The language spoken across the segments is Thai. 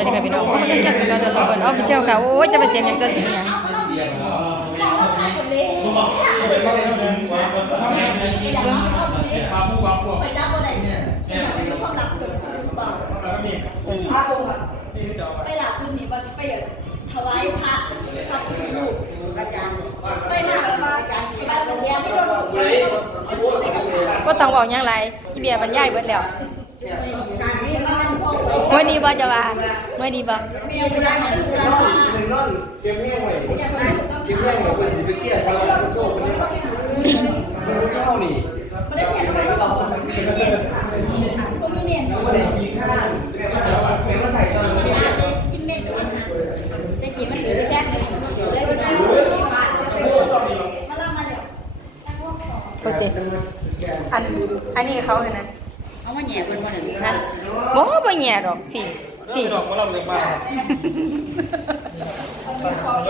วัสดีค่ะพี่น้องผมจะแคปสกาวเดอร์ลเบิร์นออฟฟิเชียลค่ะ โอ้ยจะไปเสียงอย่างตัวเสียงอย่างมาผู้วางพวกไปจับอะไรเนี่ยอยาไปดูความรักเกิดขึ้นหรือเปล่าแล้วก็นี่พระองค์นี่ที่จะเอาไปไปหลับชุดนี้ว่าจะไปถวายพระพระพุทธรูปอาจารย์ไปหน้าแล้วมาอาจารย์ไปโรงแรมไม่โดนไม่ใส่กับพระว่าต้องบอกย่างไรพี่เบียร์บรรยายเบิดแล้ว เมื่อดีบ่จะว่าเมื่อดีบ่มีเวลาจะดูแล้วว่าหนึ่งร่อนเกมแห้งไว้เกมแห้งไว้เป็นไปเสียชาวบ้านโตคนนี้มันเข้านี่ไม่ได้เห็นอะไรหรอกก็มีเนียนมันได้ยีข้างเป็นก็ใส่ตอนนี้กินเม็ดด้วยแต่กินมันเหลือแค่เดียวได้ก็ได้มาล่ามาแล้วโอเคอันอันนี้เขาเห็นนะเอามาแย่คนวันนี้ค่ะ บ่บ่แย่ดอกพี่พี่ดอกมะลำเล็กมากครับ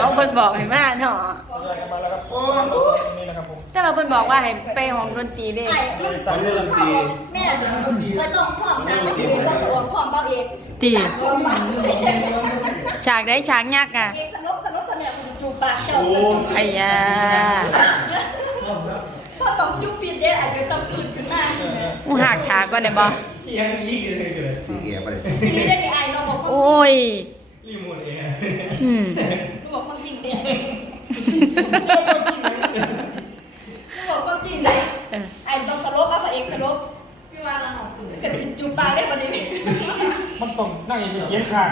เอาเพิ่นบอกให้มาเนาะมาแล้วครับนี่นะครับผมแต่ว่าเพิ่นบอกว่าให้ไปห้องดนตรีเด้ไอ้มันแม่ไปต้องสอบสารมันเองแล้วก็พร้อมเบาเองตีพร้อมมาฉากได้ฉากยักษ์อะเอกสนุกสนุกทำไมคุณจูปากเจ้าไอ้ยาพอต้องจูปิดเด็ดอาจจะต้องตื่นขึ้นมาอูหักถาก่อนได้บ่ ยังยีกันเลยเลยเกียร์ไปเลยทีนี้ได้ไอ้เราบอกโอ้ย รีโมทเองอืมบอกความจริงเด็บอกความจริงเลยเออ ไอ้ต้องสลบอะพระเอกสลบพี่ว่าเรากระถิ่นจูปากได้ประเดี๋ยวนี้มันต้องนั่งเอกไปเขียนขาด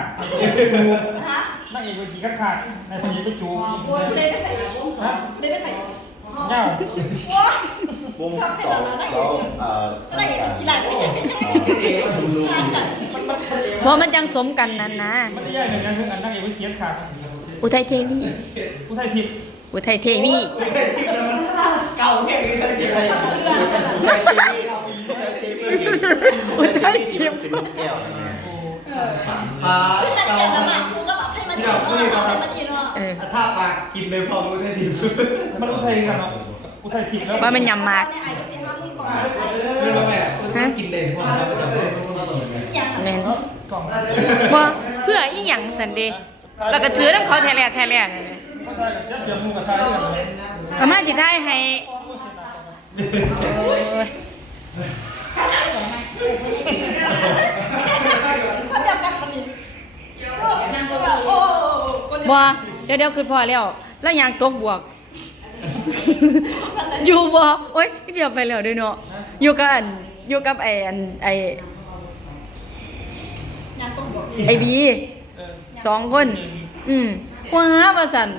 ฮะนั่งเอกไปกี่ขั้นขาดในพญไปจูกูได้เป็นไผ่ฮะกูได้เป็นไผ่เงาว้า วงสองเราเอ่ออะไรอย่างขี้หลังเลยชูรูบ่มันจังสมกันนั่นนะมันได้ยากหนึ่งนะคืออันนั่งเอกไปเขียนขาดอุทัยเทวีผู้ไทยทิพย์อุทัยเทวีเก่าแค่นี้เลยจีไทยอุทัยทีวีเป็นลูกแก้วปลาพี่จัดเก่าแกนละหมาดกูก็บอกให้มันดีเนาะให้มันดีเนาะเออถ้าปลากินเลยพออุทัยทีวีมันอุทัยกันเนาะ อุทัยทิพย์แล้วว่ามันยำมากไอ้ก็สิห้ามึงก่อนไอ้เรื่องแม่กินเลยพอแล้วก็จะได้อย่างแม่นกล่องบ่เพื่ออีหยังสันเดแล้วก็ถือทั้งเขาแท้แลแท้แลนั่นแหละก็ได้กับเชฟเดียวมูกับไทยด้วยอามาสิท้ายให้โอ้ยคนเดียวกันคนนี้โอ้คนเดียวบ่เดี๋ยวเดี๋ยวคือพอแล้วแล้วยางตกบวก อยู่บ่โอ๊ยพี่เปียวไปแล้วเด้วยเนาะอยู่กับอันอยู่กับไอ้อันไอ้งานต้องบอกไอ้บีสองคน อืมว้าว่าสั่น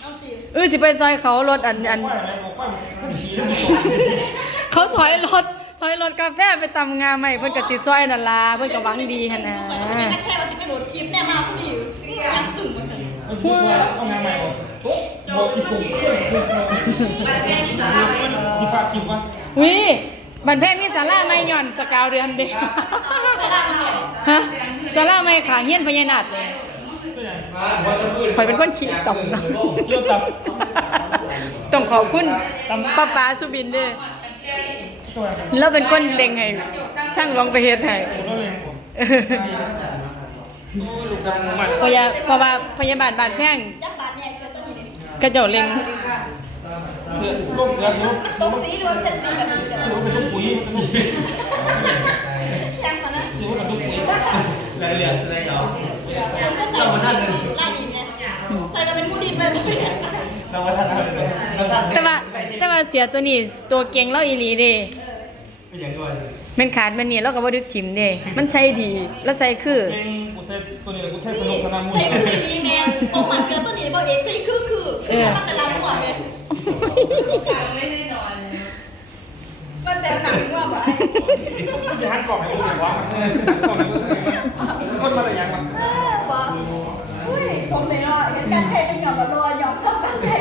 เอาสิเออสิไปซอยเขารถอันอันไหวไหมบอกว่าขึ้นขี่แล้วมีโซ่เขาถอยรถถอยรถกาแฟไปตำงานใหม่เพิ่นก็สิซอยนั่นล่ะเพิ่นก็หวังดีหั่นน่ะมันแค่ว่าจะไปโหลดคลิปเนี่ยมาพอดียังตึงมาสิมัน คือเอางานใหม่บอกทุกบอกกี่ปุ่มขึ้นขึ้นสิฟ้าคิววะวิบันเพงมีศาลาใหม่ย่อนสกาวเรือนเด้ไปล่ามาฮะศาลาใหม่ขางเฮียนพญานาคเลยก็ยังข่อยเป็นคนขี้ต่อมเนาะเยี่ยมตับต้องขอบคุณป้าป๋าสุบินเด้อตัวอย่างแล้วเป็นคนเล็งให้ทั้งหลวงไปเฮ็ดให้ผมก็เลยผมเออลูกจังมันเพราะว่าเพราะว่าพยาบาลบาดแพง กระเจ้าเล็งลูกเรือลูมันมันตกสีล้วนเป็นแบบนี้เลยลูกเป็นลูกปุ๋ยเป็นลูกปุ๋ยช่างมันนะลูกเป็นลูกปุ๋ยแล้วเหลือแสดงเรามันก็ใส่มันดีไล่ดีไงใส่กันเป็นผู้ดีไปไม่เห็นเราว่าท่านเราท่านแต่ว่าแต่ว่าเสียตัวนี้ตัวเก่งเราอีหลีเด้เป็นอย่างด้วยมันขาดมันนี่เราก็บ่ดึกทิมเด้มันใส่ดีแล้วใส่คือเอง เซ็ตตัวนี้เลยกูเทสนุกสนามมวยใส่คือดีแม่บอกมาเสื้อตัวนี้บอกเองใส่คือคือคือมันแต่ละหัวเลยมันแต่หนังว่าแบบจะหันกล่องให้กูเลยวะกล่องให้กูคนมาแต่ยังมันว่าอุ้ยผมเลยอะเห็นการใช้เป็นหยอดละลอยหยอดเข้าการใช้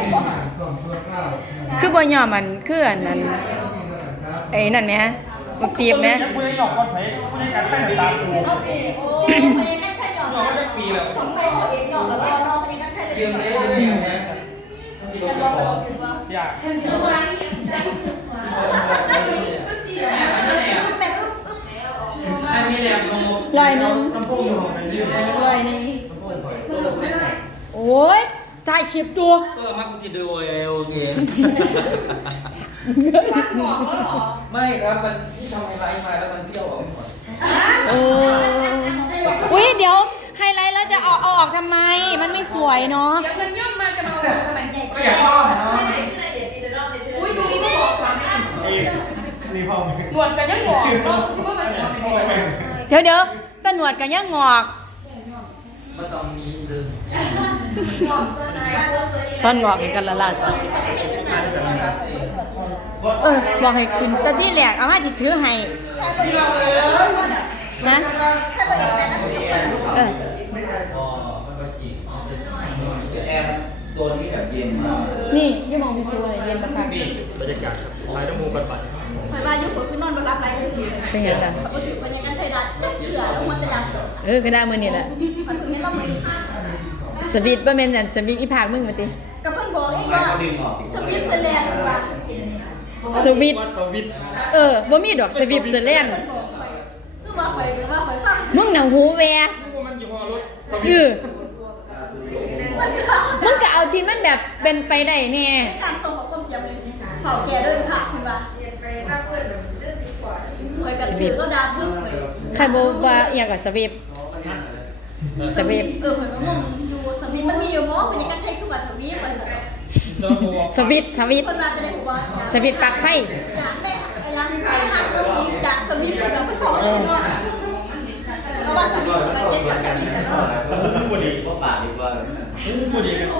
คือบ่ยอมมันคืออันนั้นไอ้นั่นแหมบักตีบแหมกูยังหยอกก้อนไผ่กูยังการใช้ตากูเอาดิโอ้ย พยาการใช้หยอดหยอกได้ปีแล้วสงสัยบอกเองหยอดละลอยเนาะพยาการใช้เลยเกมเลเล่ยนเเกมนะที่ป็เรานไปว่าขอถือว่าอยากแม่อึ๊บอึ๊บให้มีแหลมลงลอยหนึงน้ำพุ่งลงไปเรื่ร้อยหนึงโอ้ยถ่ายคลิปดูเออมากูจะดูเอลเงี้ยบอกเขาเหรอไม่ครับมันที่ทำไฮไลท์มาแล้วมันเที่ยวออกไม่หมดเอออุ้ยเดี๋ยว เอาเอาออกทำไม มันไม่สวยเนาะ เดี๋ยวมันย่อมมาจะมาเอาอะไรใหญ่ก็อยากชอบเนาะอุ้ยตรงนี้ก็บอกความไม่นี่พ่อไหมหนวดกันยังบอกเนาะที่ว่ามันบอกเป็นไงเดี๋ยวเดี๋ยวตะหนวดกันยังงอกมาตอนนี้ลืมทอนงอกให้กันละล่าสุดเออบอกให้ขึ้นแต่ที่แหลกเอามาสิถือให้นะถ้าเปิดอีกแปดนาทีเออพอมันก็จีบจะแอร์โดนนี่แบบเย็นมากนี่ยี่มองมีซูอะไรเย็นปะคะนี่บรรยากาศครับถ่ายน้ำมูกกันปัดคอยมายุคคือนอนบนรับไรทันทีเป็นยังไงล่ะปกติมันยังกันใช้ได้ตึ๊บเถื่อแล้วมันจะดังเออก็ได้มือนี่แหละมันถึงนี้เรามือนี้สวิตบ่แม่นอันสวิตอีภาคมึงมาติกับเพื่อนบอกเองว่าสวิปเซแลนด์ว่าสวิตว่าสวิตเออบ่มีดอกสวิตเซเลนคือว่าคอยว่าคอยฟังมึงหนังหูแวมันอยู่ห้อรถสเอวิต ที่มันแบบเป็นไปได้แน่ในการส่งของความเสียงเลยเผาแก่ด้วยผ่าคุณว่าคอยกันถือก็ดาบึ้งเลยใครบ่ว่าอหยังกับสวิตสวิตเออเหมือนว่ามึงดูสวิปมันมีอยู่มั้งมันยังกันใช้คือว่าสวิปมันจอหัวสวิตสวิตคนเราจะได้ว่าสวิตปลั๊กไฟอยากได้อยากไปหักตรงนี้อยากสวิปเราไม่ต่อเลยว่าเพราะ ว่าสวิปมันเป็นสัจจะเนาะบุดีว่าปากดีกว่าบุดีกันก็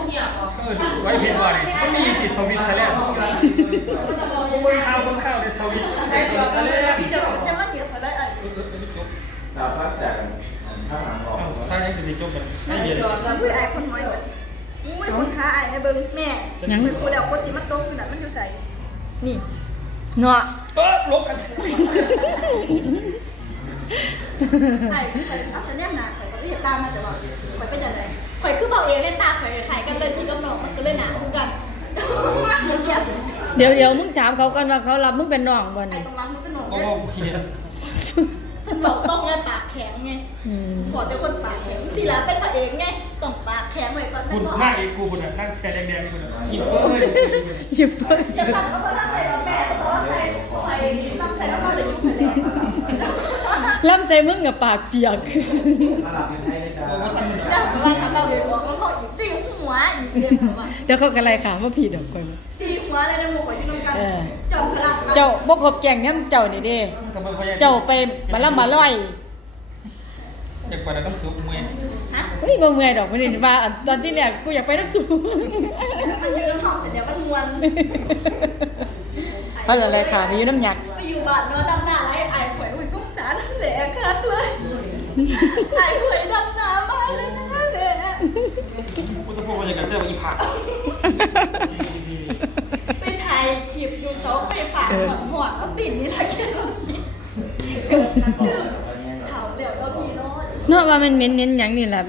ไว้เห็นว่านี่มันมีติดสวิตซะแล้วคนข้าวคนข้าวในสวิตใส่ตัวกันเลยนะพี่จะบอกจะมาเดี๋ยวเขาได้ไอ้ตาพักจากข้างหลังออกถ้าให้เป็นจบกันให้เย็นอุ้ยไอ้คนน้อยอุ้ยคนค้าไอ้ไอ้เบิ้งแม่เป็นกูเดี๋ยวคนที่มันโตขึ้นน่ะมันอยู่ใส่นี่เนาะเออลบกัน ไอ้ข่อยเอาแต่แนมหนาข่อยก็เห็นตามมาแต่ว่าข่อยเป็นยังไงข่อยคือบอกเองเล่นตาข่อยขายกันเลยพี่กับน้องมันก็เล่นหนาคือกันเดี๋ยวเดี๋ยวเดี๋ยวเดี๋ยวมึงถามเขาก่อนว่าเขารับมึงเป็นน้องบ่ไอ้นี่ตรงนั้นมันก็น้องก็เลยว่าขี้เนี่ยมันบอกต้องไงปากแข็งไงอืมบอกแต่คนปากแข็งสิละเป็นพระเอกไงต้องปากแข็งไว้ก่อนบุญแต่หน้าเอกกูบุญนั่งแสดงแดงกูยิ้มเอ้ยหยิบเปิ้ล จะสั่งก็ต้องใส่แล้วแม่ก็ต้องใส่ใส่ต้องใส่แล้วก็เดี๋ยวยุ่งไปเลย ล่ำใจมึงกับปากเปียก มาหลับยังไงได้จ้านะว่าทำเราเลยบอกว่าเขาอีกสี่หัวอีกเดือนว่าเดี๋ยวเขากันอะไรค่ะว่าผิดดอกก่อนสี่หัวเลยนะหมูขอยืนกันเออจอมพลังเจ้าบ่ครบแจงเนี่ยเจ้านี่เด้กำลังพยายามเจ้าไปมาละมาลอยอยากไปน้ำซุปเมือยฮะเฮ้ยบ่เมื่อยดอกบ่ได้ว่าอันตอนที่แรกกูอยากไปน้ำสูมันยืนน้ำหอมเสร็จแล้วมันมวนเพราะอะไรค่ะไปอยู่น้ำหยัก ไปอยู่บ้านเนาะดำหน้าไอ้ไอ้หวยอุ้ยสง สารแหละครับเลยไอ้หวยดำหน้ามาเลยนะแหละกูจะพูดว่าอย่างไรเชื่อว่าอีผักไปถ่ายคลิปอยู่เสาไฟฟ้าหอดหอดเอาติ่นนี่แหละแค่นี้เผาเหลวแล้วพี่เนาะเนาะว่ามันเหม็นๆหยังนี่แหละ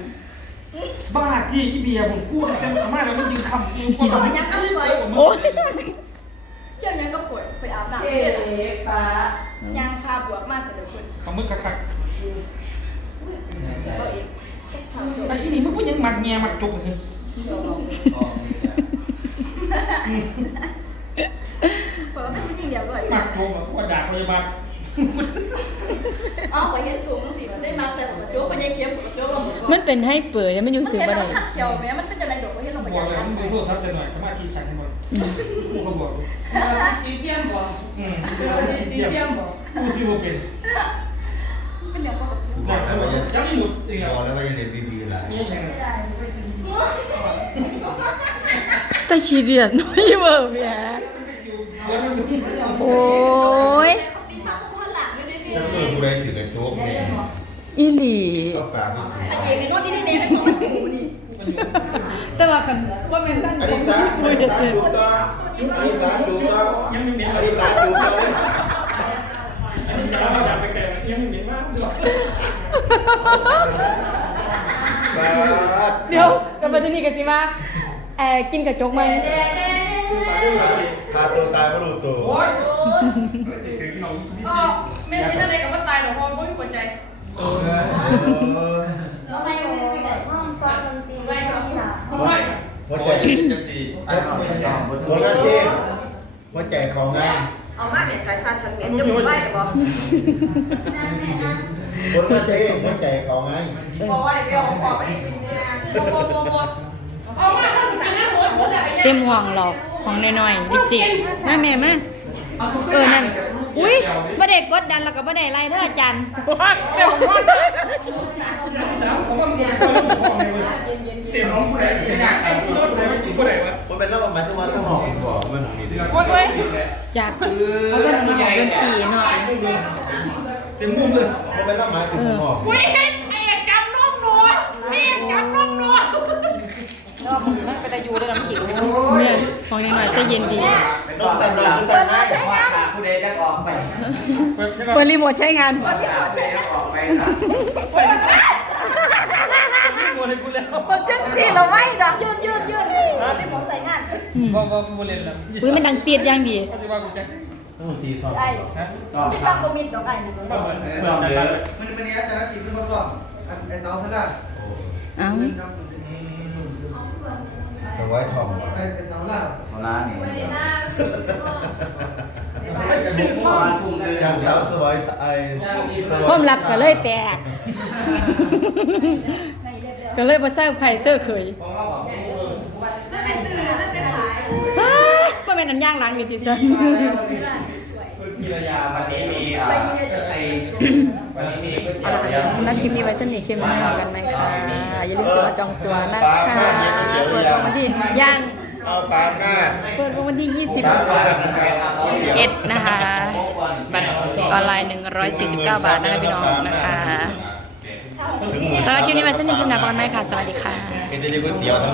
บ้าที่อีเบียผมพูดเต็มมากแล้วมันยืนคำกูขอว่ายังคำสวยโอ้ยเจ้ายังก็ปวดไปอาบน้ำ เจ๊ปะยังพาบวกมาเสร็จแล้วคุณเอามือคักก็เองก็ทำจบๆไอ้นี่มึงก็ยังมัดแงมัดจุกเลยเพราะว่าไม่ผู้หญิงเดียวเลยมัดจุกอะว่าด่าเลยมัดอ๋อไปเห็นสูงสิมันได้มาใส่ผมโจ๊กไปยังเคี้ยวผมโจ๊กลงมันเป็นให้เปิดเนี่ยมันอยู่มันสื่อเห็นบ่แล้ได้วขัดเขียวแม้มันเป็นอะไร ดอกก็เห็นลงไปบอยักงเลยนั้นมึงดูโทรศัพท์จะหน่อยสมาธิสั่งให้หมดกูก็บอกสีเทียมบอกอืมเจอสีเทียมบอกกูซิวเป็นเป็นอย่างเขาแบบได้แล้วจะไม่หลุดอีกบอะอกแล้วว่าจะเรียนบีบีอะไรนี่ยังไงแต่ชีเรียดน้อยเบิ่มแหมเสือมันดูโอ้ยเขาตีมาข้างหลังไม่ได้ดีถ้าเกิดกูได้ถือกระโจกเนี่ยอีหลีก็ปากไม่ถูกไอ้เองในโน่นนี่นี่นี่เป็นตัวมันหูนี่ แต่ว่าคันว่าแม่นตั้งอธิษฐาอธิษฐานดูต่ออธิษฐานดูต่อยังม่เหม็นอธิษฐานดูต่ออันนี้จะเอาอยากไปแก่ยังม่เหม็นมากใช่ไหมบาดเดี๋ยวกลับมาที่นี่กันสิว่าเอ่อกินกระจกไหมขาตัวตายไม่รู้ตัวโอ้ยถึงหนองสุวิก็จิไม่มีอะไรกับว่าตายหรอกเพราะไม่หัวใจ อ๋อำไมไม่ไปได้ห้องซ้อมดนตรีไว้ที่ หลังไม่หัวใจหัวงานเพลงหัวใจของงานเอามาเนี่ยสายชาติฉันเหม็นจะบุกไล่บ่นั่นแม่นะหัวงานเพลงหัวใจของงานบอกว่าเดี๋ยวขอไม่เป็นเนี่ยบัวบัวบัวบัวเอามาทำสัญญาหัวหัวอะไรเต็มห้องหรอกห้องน้อยๆดิจิมาแม่มาเออนั่นอุ้ยบ่ได้กดดันแล้วก็บ่ได้ไล่เด้ออาจารย์เดี๋ยวผมว่า สามผมว่ามันเป็นตัวลูกของเลยเต็มร้องผู้ใดไม่อยากไอ้ผู้ใดไม่กินผู้ใดวะมันเป็นระบบหมายถึงว่าต้องหอกก่อนมันมีเรื่องคนเว้ยจากเขาก็มาหอกดนตีหน่อยเต็มมุมเลยมันเป็นระบบหมายถึงหอกอุ้ยไอ้เอกจำน้องหนูไอ้เอกจำน้องหนูเนี่ยห้องน้อยๆแต่เย็นดีน้องสั่นหน้องสันนายว่าผู้ใดจะออกไปเปิดรีโมทใช้งานผู้ใดจะออกไปครับมัวเลยกูแล้วมันจังสิเราไว้ดอกยืดยืดยืดนี่ผมใส่งานพอพอกูเล่นแล้วอุ้ยมันดังเตียดอย่างดี เขาจะว่ากูจะต้องตีสองได้ฮะสอบไม่ครัตั้บงโควิดดอกไอ้ก็เหมือนสอบเลยมันเป็นนี้อาจารย์จีขึ้นมาสอบอันไอ้น้องเพื่อนล่ะเอ้าสวายทองไอ้ไอ้น้องล่ะหัวหน้านี่ไม่ซื้อหัท่วอหน้าทุ่มเลยจันเต้าสวายไอ้ความลับก็เลยแตก ก็เลยบ่เซอร์ไพรส์เซอร์เคยอ้าบ่แม่นอันย่างหลังนี่ติซั่นพิรยาวันนี้มีอ่าไอ้วันนี้มีก๋วยเอาเตี๋ยวล่ะค่ะสำหรับคลิปนี้ไว้สนิทคลิปหน้ากันไหมคะอย่าลืมซื้อมาจองตัวนะคะเปิดวันที่ย่างเอาปามหน้าเปิดวันที่ปามหน้านะครับ21นะคะบัตรออนไลน์ 149 บาทนะคะพี่น้องนะคะ สำหรับคลิปนี้ไว้สนิทคลิปหน้ากันไหมค่ะ สวัสดีค่ะแกจะเรียกก๋วยเตี๋ยวทั้ง